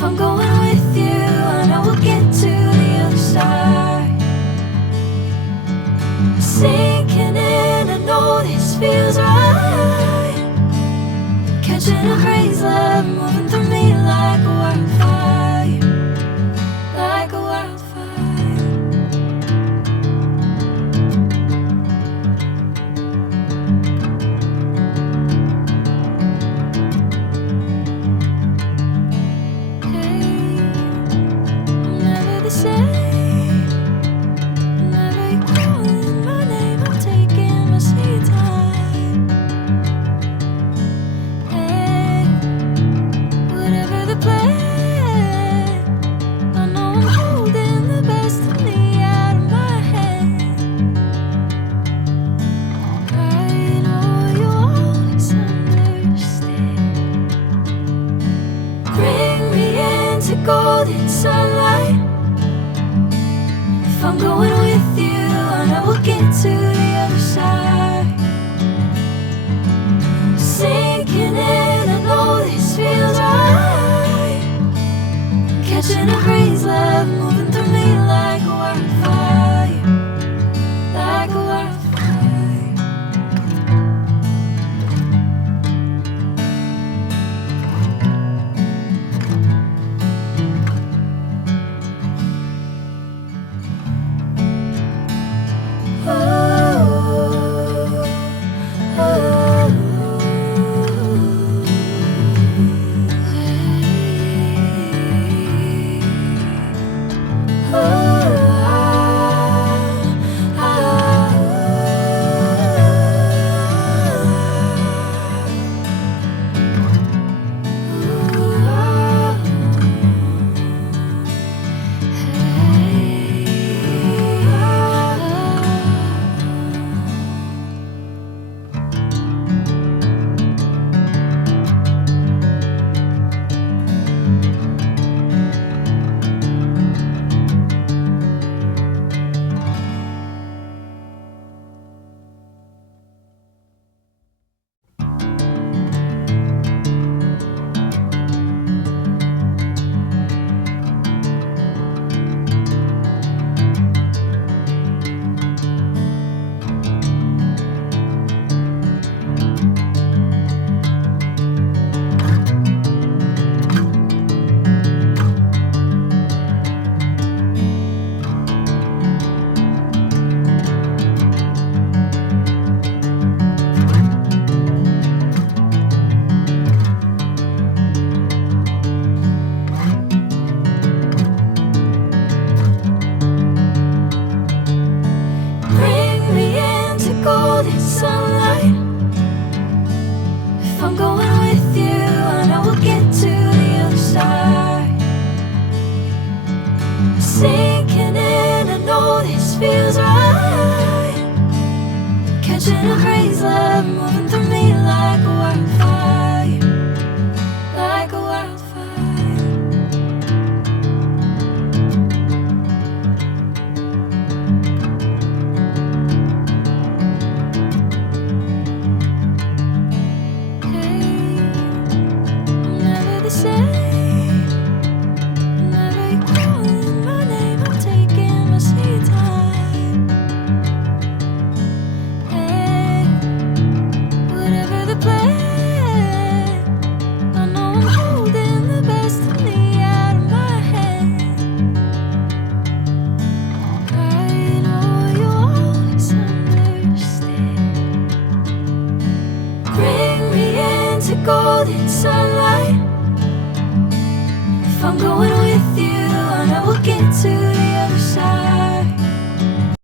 If I'm going with you, I know we'll get to the other side. Sinking in, I know this feels right. Catching a breeze, love moving through me like a wildfire, like a wildfire. Golden sunlight. If I'm going with you, I know we'll get to the other side. Sinking in, I know this feels right. Catching a breeze, love moving through me like a wildfire, like a wildfire. Sinking in, I know this feels right. Catching a breeze, love moving through me like a wildfire, like a wildfire. Hey, I'm never the same. Golden sunlight. If I'm going with you,